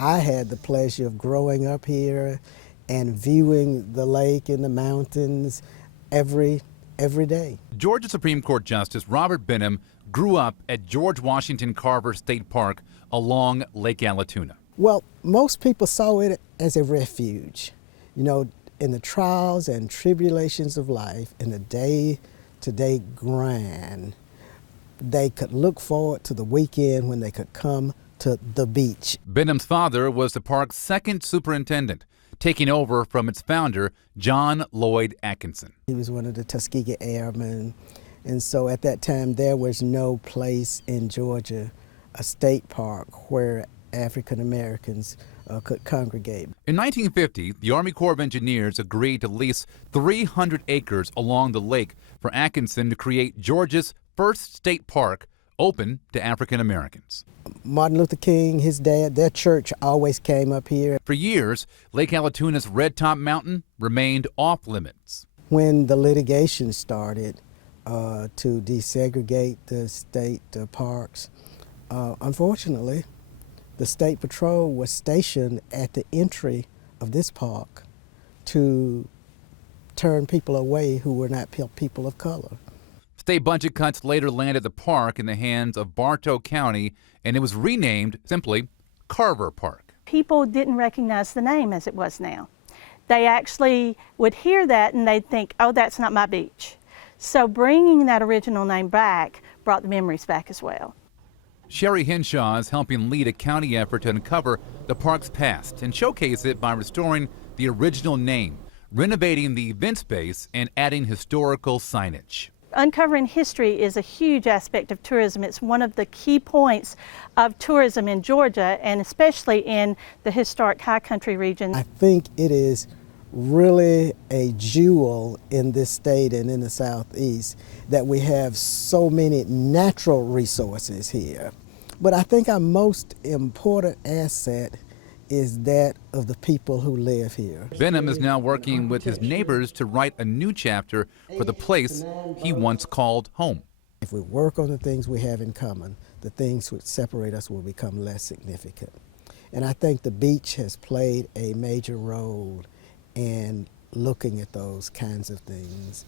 I had the pleasure of growing up here and viewing the lake and the mountains every day. Georgia Supreme Court Justice Robert Benham grew up at George Washington Carver State Park along Lake Allatoona. Well, most people saw it as a refuge. You know, in the trials and tribulations of life, in the day-to-day grind, they could look forward to the weekend when they could come to the beach. Benham's father was the park's second superintendent, taking over from its founder, John Lloyd Atkinson. He was one of the Tuskegee Airmen, and so at that time there was no place in Georgia, a state park, where African Americans could congregate. In 1950, the Army Corps of Engineers agreed to lease 300 acres along the lake for Atkinson to create Georgia's first state park open to African Americans. Martin Luther King, his dad, their church always came up here. For years, Lake Allatoona's Red Top Mountain remained off limits. When the litigation started to desegregate the state parks, unfortunately, the State Patrol was stationed at the entry of this park to turn people away who were not people of color. State budget cuts later landed the park in the hands of Bartow County, and it was renamed simply Carver Park. People didn't recognize the name as it was now. They actually would hear that and they'd think, oh, that's not my beach. So bringing that original name back brought the memories back as well. Sherry Henshaw is helping lead a county effort to uncover the park's past and showcase it by restoring the original name, renovating the event space, and adding historical signage. Uncovering history is a huge aspect of tourism. It's one of the key points of tourism in Georgia, and especially in the historic high country region. I think it is really a jewel in this state and in the Southeast that we have so many natural resources here. But I think our most important asset is that of the people who live here. Benham is now working with his neighbors to write a new chapter for the place he once called home. If we work on the things we have in common, the things which separate us will become less significant. And I think the beach has played a major role in looking at those kinds of things.